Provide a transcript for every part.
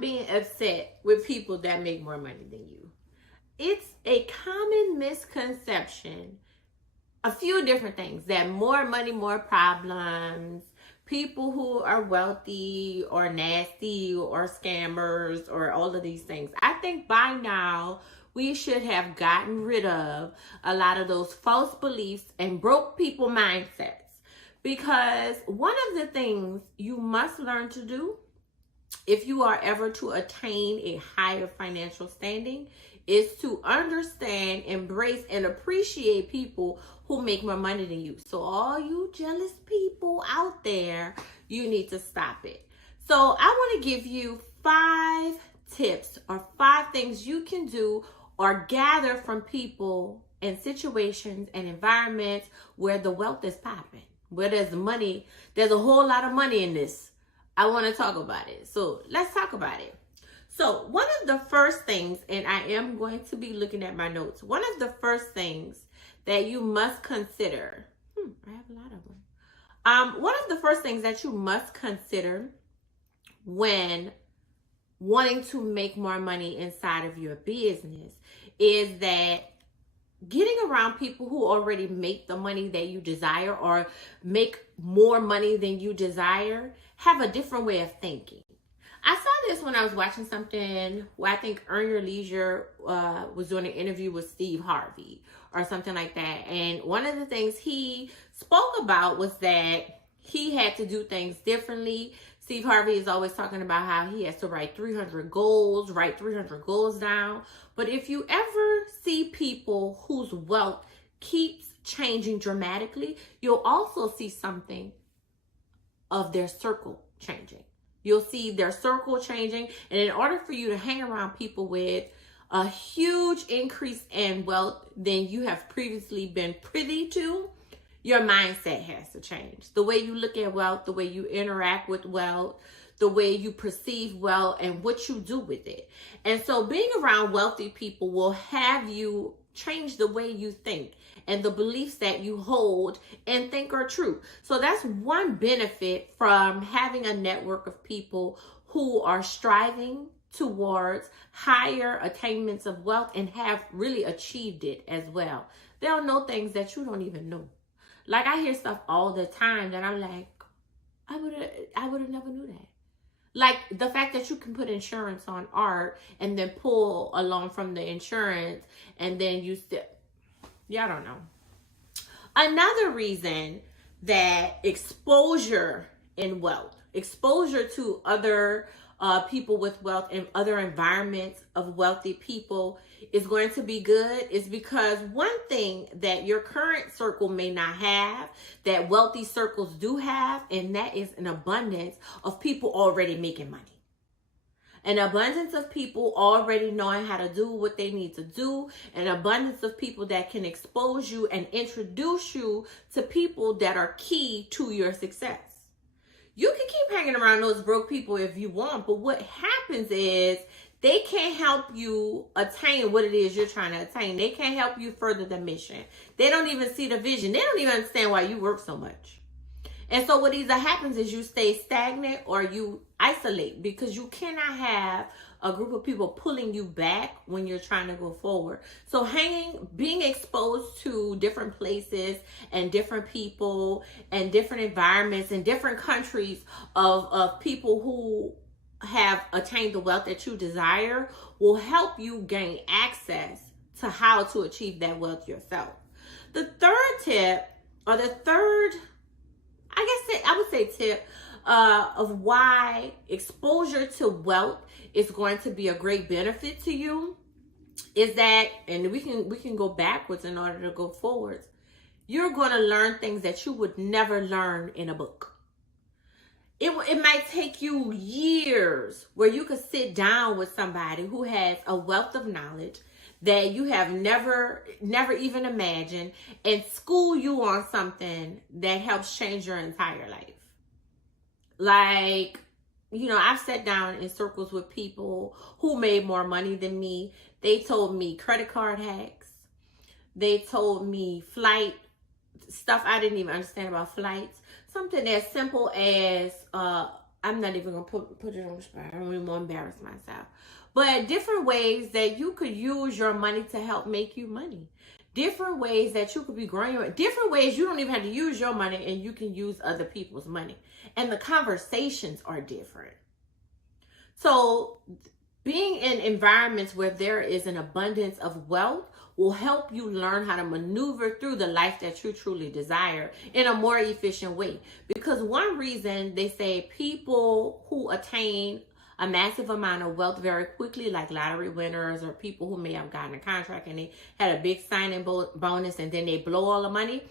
being upset with people that make more money than you. It's a common misconception, a few different things, that more money, more problems, people who are wealthy or nasty or scammers or all of these things. I think by now we should have gotten rid of a lot of those false beliefs and broke people mindsets. Because one of the things you must learn to do if you are ever to attain a higher financial standing is to understand, embrace, and appreciate people who make more money than you. So all you jealous people out there, you need to stop it. So I want to give you 5 tips or 5 things you can do or gather from people and situations and environments where the wealth is popping, where there's money. There's a whole lot of money in this. I want to talk about it. So let's talk about it. So one of the first things, and I am going to be looking at my notes, one of the first things that you must consider, I have a lot of them. One of the first things that you must consider when wanting to make more money inside of your business is that getting around people who already make the money that you desire or make more money than you desire have a different way of thinking. I saw this when I was watching something where I think Earn Your Leisure was doing an interview with Steve Harvey or something like that. And one of the things he spoke about was that he had to do things differently. Steve Harvey is always talking about how he has to write 300 goals, write 300 goals down. But if you ever see people whose wealth keeps changing dramatically, you'll also see something of their circle changing. You'll see their circle changing. And in order for you to hang around people with a huge increase in wealth than you have previously been privy to, your mindset has to change. The way you look at wealth, the way you interact with wealth, the way you perceive wealth, and what you do with it. And so being around wealthy people will have you change the way you think and the beliefs that you hold and think are true. So that's one benefit from having a network of people who are striving towards higher attainments of wealth and have really achieved it as well. They'll know things that you don't even know. Like I hear stuff all the time that I'm like, I would have never knew that. Like the fact that you can put insurance on art and then pull a loan from the insurance and then you still, I don't know. Another reason that exposure in wealth, exposure to other people with wealth and other environments of wealthy people is going to be good is because one thing that your current circle may not have, that wealthy circles do have, and that is an abundance of people already making money. An abundance of people already knowing how to do what they need to do. An abundance of people that can expose you and introduce you to people that are key to your success. You can keep hanging around those broke people if you want, but what happens is they can't help you attain what it is you're trying to attain. They can't help you further the mission. They don't even see the vision. They don't even understand why you work so much. And so what either happens is you stay stagnant or you isolate because you cannot have a group of people pulling you back when you're trying to go forward. So being exposed to different places and different people and different environments and different countries of people who have attained the wealth that you desire will help you gain access to how to achieve that wealth yourself. The third tip, or the third, I would say tip of why exposure to wealth is going to be a great benefit to you is that, and we can go backwards in order to go forwards. You're going to learn things that you would never learn in a book. It might take you years where you could sit down with somebody who has a wealth of knowledge that you have never even imagined and school you on something that helps change your entire life. Like, I've sat down in circles with people who made more money than me. They told me credit card hacks. They told me flight stuff I didn't even understand about flights. Something as simple as I'm not even going to put it on the spot. I don't even want to embarrass myself. But different ways that you could use your money to help make you money. Different ways that you could be growing your, different ways you don't even have to use your money and you can use other people's money. And the conversations are different. So being in environments where there is an abundance of wealth will help you learn how to maneuver through the life that you truly desire in a more efficient way. Because one reason they say people who attain a massive amount of wealth very quickly, like lottery winners or people who may have gotten a contract and they had a big signing bonus and then they blow all the money,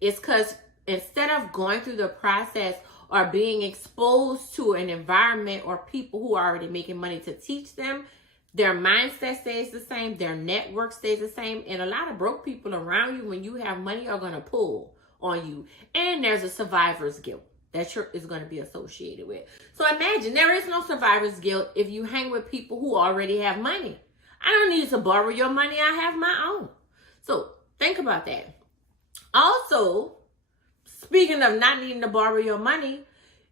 is because instead of going through the process or being exposed to an environment or people who are already making money to teach them, their mindset stays the same, their network stays the same, and a lot of broke people around you when you have money are going to pull on you. And there's a survivor's guilt that is going to be associated with. So imagine there is no survivor's guilt if you hang with people who already have money. I don't need to borrow your money. I have my own. So think about that. Also, speaking of not needing to borrow your money,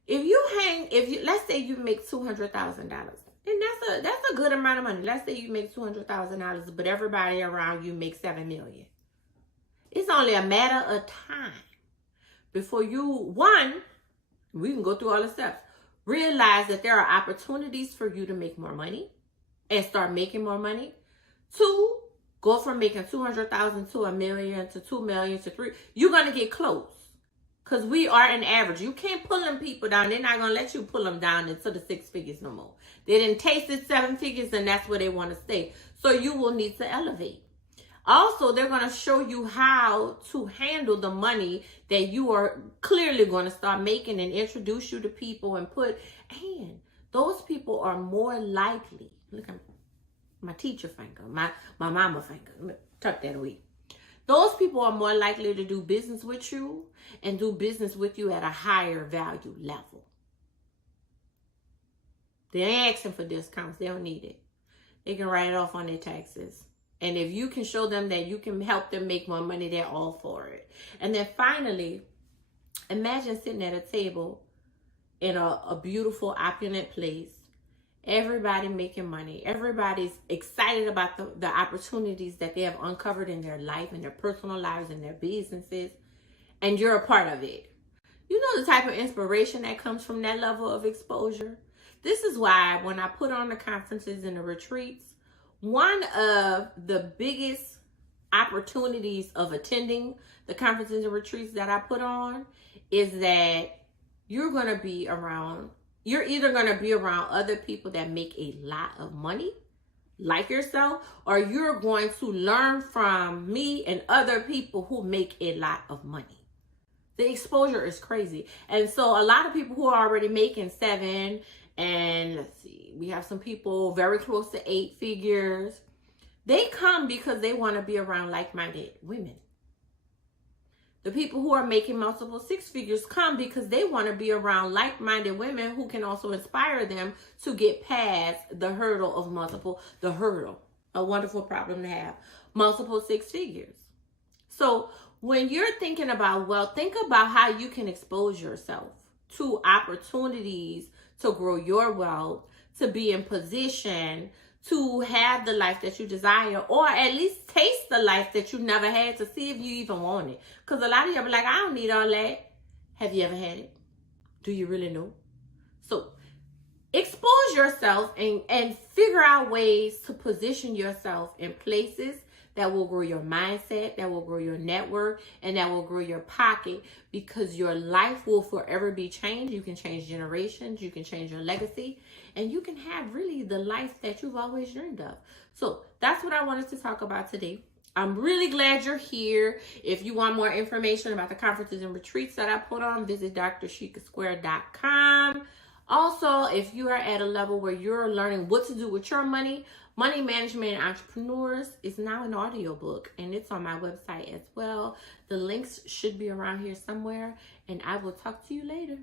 let's say you make $200,000, and that's a good amount of money. Let's say you make $200,000, but everybody around you makes $7 million. It's only a matter of time before we can go through all the steps. Realize that there are opportunities for you to make more money and start making more money. 2, go from making $200,000 to $1 million to $2 million to $3 million. You're going to get close because we are an average. You can't pull them people down. They're not going to let you pull them down into the 6 figures no more. They didn't taste it 7 figures and that's where they want to stay. So you will need to elevate. Also, they're going to show you how to handle the money that you are clearly going to start making and introduce you to people and those people are more likely. Look at my teacher finger, my mama finger. Let me tuck that away. Those people are more likely to do business with you and do business with you at a higher value level. They ain't asking for discounts. They don't need it. They can write it off on their taxes. And if you can show them that you can help them make more money, they're all for it. And then finally, imagine sitting at a table in a beautiful, opulent place. Everybody making money. Everybody's excited about the opportunities that they have uncovered in their life, in their personal lives, in their businesses. And you're a part of it. You know the type of inspiration that comes from that level of exposure? This is why when I put on the conferences and the retreats, one of the biggest opportunities of attending the conferences and retreats that I put on is that you're either going to be around other people that make a lot of money, like yourself, or you're going to learn from me and other people who make a lot of money. The exposure is crazy. And so a lot of people who are already making 7, and let's see, we have some people very close to 8 figures. They come because they want to be around like-minded women. The people who are making multiple 6 figures come because they want to be around like-minded women who can also inspire them to get past the hurdle of a wonderful problem to have, multiple 6 figures. So when you're thinking about wealth, think about how you can expose yourself to opportunities to grow your wealth, to be in position to have the life that you desire, or at least taste the life that you never had to see if you even want it. Because a lot of y'all be like, I don't need all that. Have you ever had it? Do you really know? So expose yourself and figure out ways to position yourself in places that will grow your mindset, that will grow your network, and that will grow your pocket, because your life will forever be changed. You can change generations, you can change your legacy, and you can have really the life that you've always dreamed of. So that's what I wanted to talk about today. I'm really glad you're here. If you want more information about the conferences and retreats that I put on, visit drsheikasquare.com. Also, if you are at a level where you're learning what to do with your money, Money Management and Entrepreneurs is now an audiobook, and it's on my website as well. The links should be around here somewhere, and I will talk to you later.